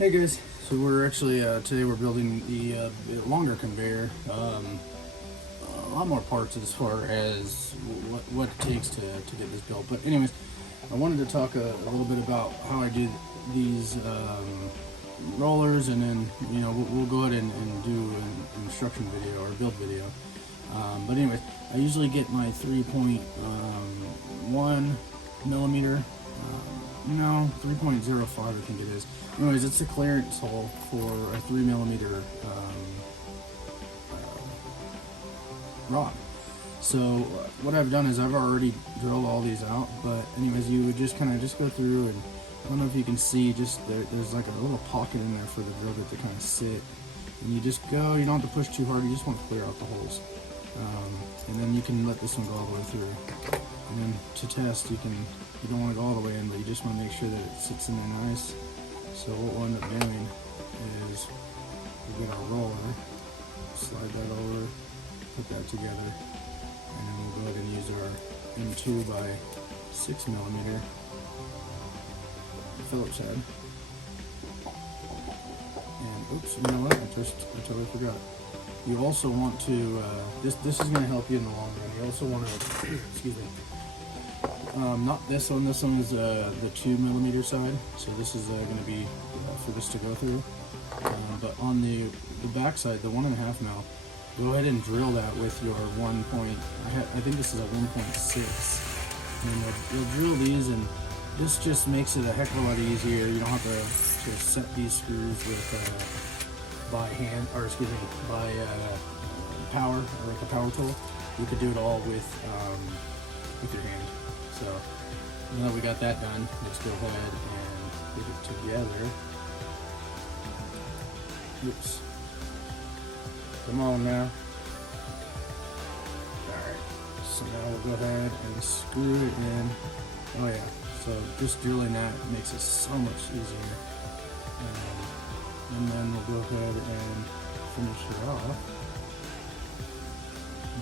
Hey guys, so we're actually today we're building the longer conveyor. A lot more parts as far as what it takes to get this built. But anyways, I wanted to talk a little bit about how I do these rollers, and then we'll go ahead and do an instruction video or build video. But anyways, I usually get my 3.1 millimeter. No, 3.05 I think it is. Anyways, it's a clearance hole for a 3 millimeter rod. So what I've done is I've already drilled all these out, but anyways, you would just kind of go through, and I don't know if you can see, just there's like a little pocket in there for the drill bit to kind of sit, and you just go, you don't have to push too hard, you just want to clear out the holes. And then you can let this one go all the way through. And then to test, you don't want to go all the way in, but you just want to make sure that it sits in there nice. So what we'll end up doing is we'll get our roller, slide that over, put that together, and then we'll go ahead and use our M2 by 6 millimeter Phillips head. And oops, you know what? I totally forgot. You also want to, this is going to help you in the long run. You also want to, excuse me, not this one. This one is the 2 millimeter side. So this is going to be for this to go through. But on the back side, the 1.5 mil, go ahead and drill that with your 1 point. I think this is a 1.6. And you'll drill these, and this just makes it a heck of a lot easier. You don't have to set these screws with by hand, or excuse me, by power, or like a power tool. You could do it all with your hand. So now that we got that done, let's go ahead and put it together. Oops. Come on now. Alright, so now we'll go ahead and screw it in. Oh yeah, so just drilling that makes it so much easier. And then we'll go ahead and finish it off.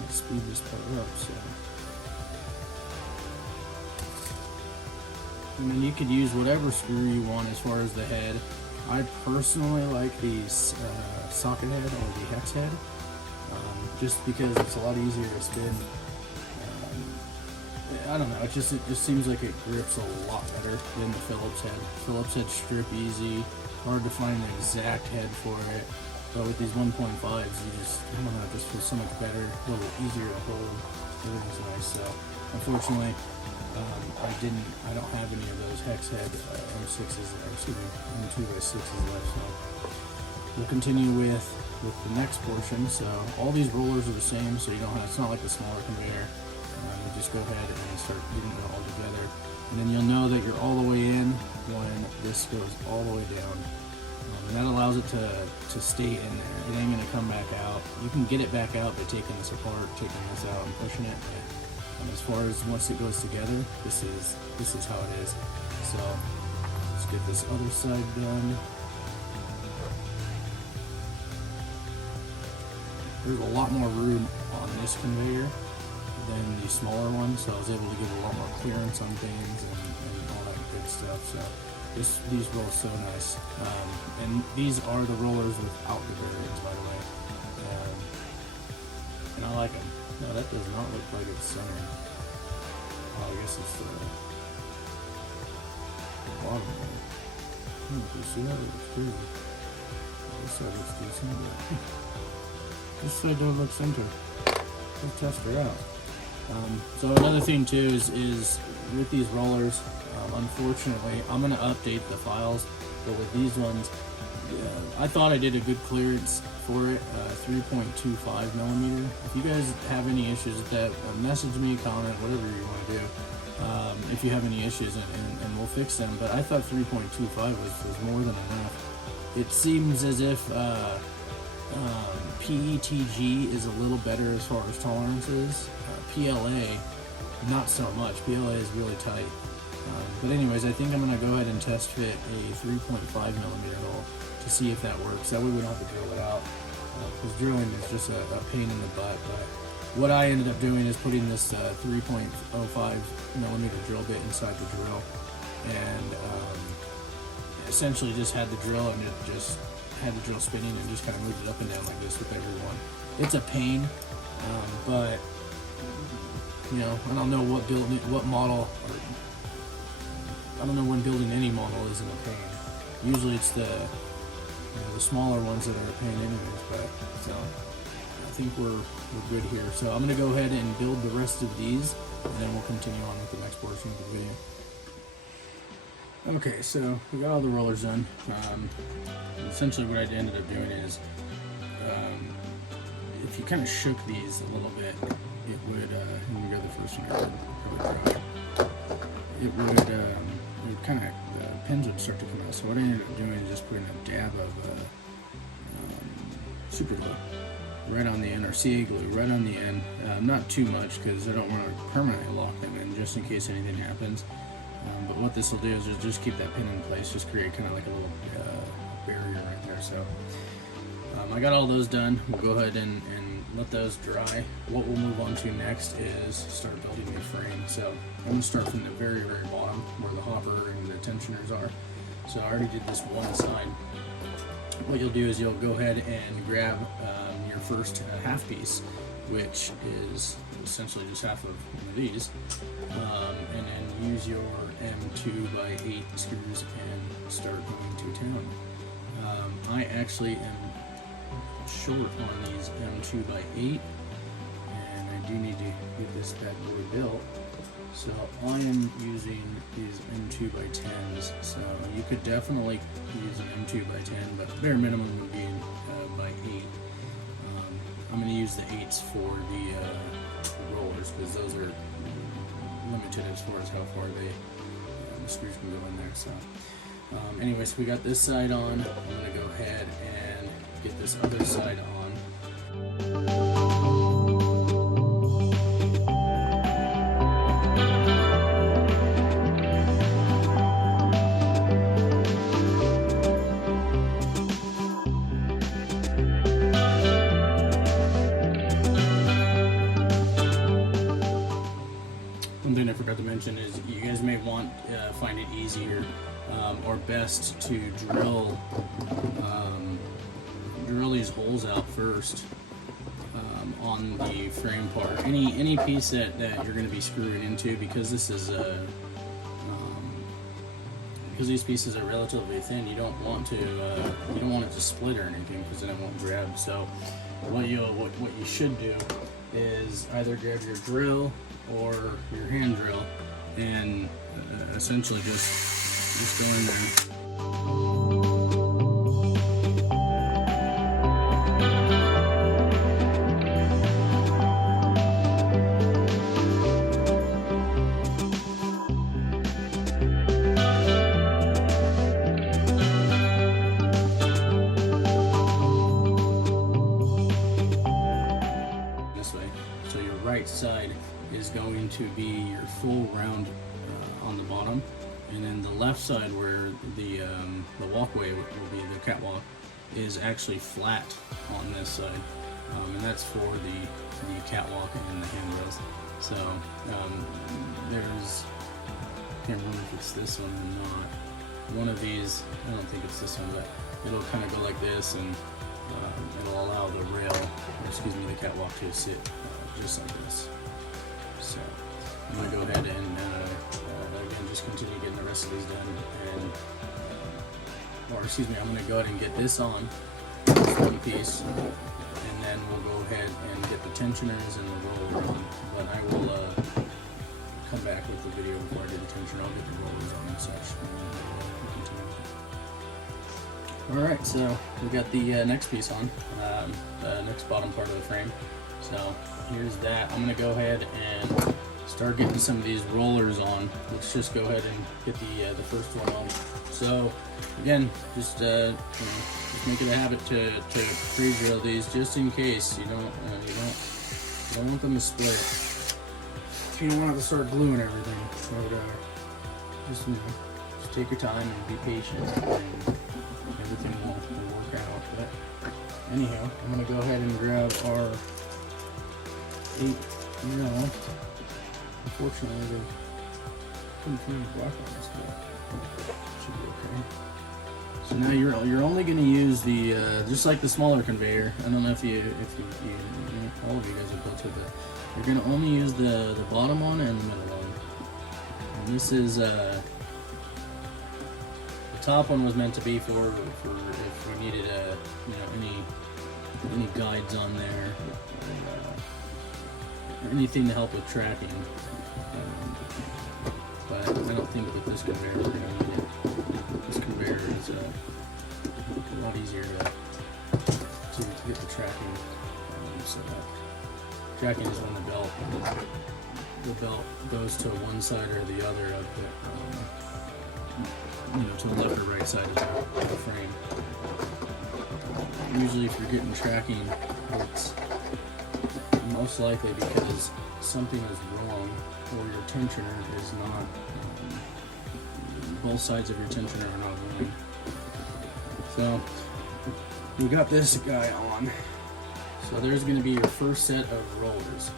Let's speed this part up. And then you could use whatever screw you want as far as the head. I personally like the socket head or the hex head, just because it's a lot easier to spin. I don't know, it just seems like it grips a lot better than the Phillips head. Phillips head strip easy, hard to find the exact head for it. But with these 1.5s, you just, I don't know, it just feels so much better, a little easier to hold. Everything's nice. So unfortunately, I don't have any of those hex head M6s, or excuse me, M2x6s left. So we'll continue with the next portion. So all these rollers are the same, so you don't have, it's not like the smaller conveyor. You just go ahead and start getting it all together, and then you'll know that you're all the way in when this goes all the way down. And that allows it to stay in there. It ain't gonna come back out. You can get it back out by taking this apart, taking this out, and pushing it. But as far as once it goes together, this is how it is. So let's get this other side done. There's a lot more room on this conveyor than the smaller one, so I was able to get a lot more clearance on things and all that good stuff. So these roll so nice, and these are the rollers without the bearings, by the way, and I like them. No, that does not look like it's centered. Oh, I guess it's the bottom one. Do you see that? It looks crazy. This side looks decent, but this side don't look centered. Let's test her out. So another thing too is with these rollers, unfortunately, I'm going to update the files, but with these ones, I thought I did a good clearance for it, 3.25 millimeter. If you guys have any issues with that, message me, comment, whatever you want to do, if you have any issues, and we'll fix them. But I thought 3.25 was more than enough. It seems as if PETG is a little better as far as tolerances. PLA, not so much. PLA is really tight. But anyways, I think I'm going to go ahead and test fit a 3.5 millimeter hole to see if that works. That way we don't have to drill it out, because drilling is just a pain in the butt. But what I ended up doing is putting this 3.05 millimeter drill bit inside the drill, and essentially just had the drill and it just had the drill spinning and just kind of moved it up and down like this with every one. It's a pain, but you know, I don't know what model, or I don't know when building any model isn't a pain. Usually it's the smaller ones that are a pain anyways, but so I think we're good here. So I'm gonna go ahead and build the rest of these, and then we'll continue on with the next portion of the video. Okay, so we got all the rollers done. Essentially what I ended up doing is, if you kind of shook these a little bit, it would, let me grab the first one, it would kind of, the pins would start to come out. So what I ended up doing is just putting a dab of super glue right on the end, or CA glue right on the end. Not too much, because I don't want to permanently lock them in, just in case anything happens. But what this will do is just keep that pin in place, just create kind of like a little barrier right there. So I got all those done. We'll go ahead and let those dry. What we'll move on to next is start building the frame. So I'm going to start from the very, very bottom where the hopper and the tensioners are. So I already did this one side. What you'll do is you'll go ahead and grab your first half piece, which is essentially just half of one of these, and then use your M2x8 screws and start going to town. I actually am short on these M2x8, and I do need to get this bad boy built. So I am using these M2x10s. So you could definitely use an M2x10, but bare minimum would be by 8. I'm going to use the 8s for the rollers, because those are limited as far as how far the screws can go in there. So anyways, we got this side on. I'm going to go ahead and get this other side on. One thing I forgot to mention is you guys may find it easier or best to drill these holes out first on the frame part. Any piece that you're going to be screwing into, because this is because these pieces are relatively thin, you don't want it to split or anything, because then it won't grab. So what you should do is either grab your drill or your hand drill and essentially just go in there. This way. So your right side is going to be your full round on the bottom, and then the left side, where the walkway will be, the catwalk, is actually flat on this side, and that's for the catwalk and the handrails. So there's, I can't remember if it's this one or not. One of these, I don't think it's this one, but it'll kind of go like this, and it'll allow the rail, or excuse me, the catwalk to sit just like this. So I'm going to go ahead and again just continue getting the rest of these done, and or excuse me, I'm going to go ahead and get this on, this one piece, and then we'll go ahead and get the tensioners and the roller on. But I will come back with the video before I do the tensioner. I'll get the rollers on and such, and we'll continue. Alright, so we got the next piece on, the next bottom part of the frame. So here's that. I'm going to go ahead and start getting some of these rollers on. Let's just go ahead and get the first one on. So again, just make it a habit to pre-drill these, just in case you don't want them to split. You don't want to start gluing everything. But just take your time and be patient, and everything will work out. But anyhow, I'm going to go ahead and grab our 8 mil. Unfortunately, they couldn't find the black on this one. Should be okay. So now you're only going to use the just like the smaller conveyor. I don't know if you all of you guys have built it, but you're going to only use the bottom one and the middle one. And this is the top one was meant to be for if we needed any guides on there, or anything to help with tracking. But I don't think that this conveyor is going to need it. This conveyor is a lot easier to get the tracking. So that tracking is when the belt goes to one side or the other of the, to the left or right side of the frame. Usually, if you're getting tracking, it's most likely because something is wrong or your tensioner is not. Both sides of your tensioner are not running. So we got this guy on. So there's going to be your first set of rollers.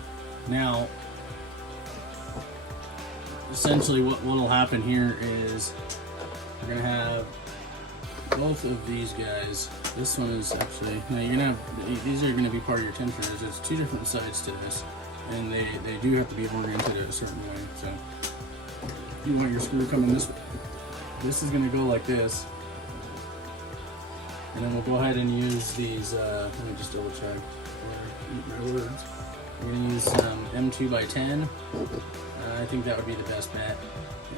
Now, essentially what'll happen here is you're going to have both of these guys. This one is actually, now you're going to have, these are going to be part of your tensioners. There's two different sides to this, and they do have to be oriented a certain way. So you want your screw coming this way. This is going to go like this, and then we'll go ahead and use these, let me just double check my words. We're going to use some M2x10. I think that would be the best bet.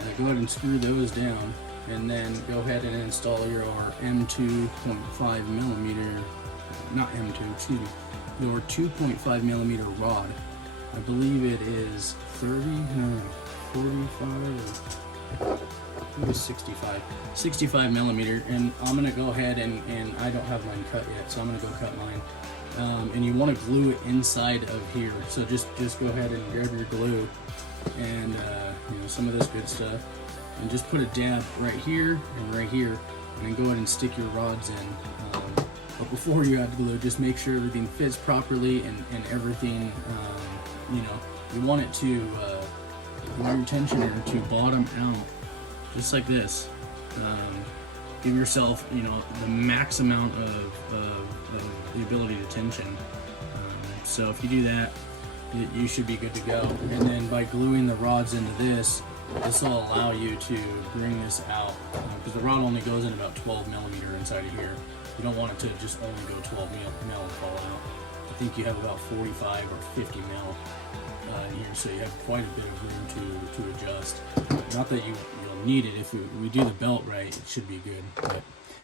And go ahead and screw those down, and then go ahead and install your M2.5 millimeter, not M2, excuse me, your 2.5 millimeter rod. I believe it is 45, maybe 65 millimeter, and I'm gonna go ahead and I don't have mine cut yet, so I'm gonna go cut mine. And you want to glue it inside of here, so just go ahead and grab your glue and some of this good stuff, and just put a dab right here and right here, and then go ahead and stick your rods in. But before you add glue, just make sure everything fits properly and everything. You want it to you want your tensioner to bottom out just like this. Give yourself the max amount of the ability to tension. So if you do that, you should be good to go. And then by gluing the rods into this will allow you to bring this out, because the rod only goes in about 12 millimeter inside of here. You don't want it to just only go 12 mil and fall out. I think you have about 45 or 50 mil in here, so you have quite a bit of room to adjust. Not that you'll need it. If we do the belt right, it should be good. But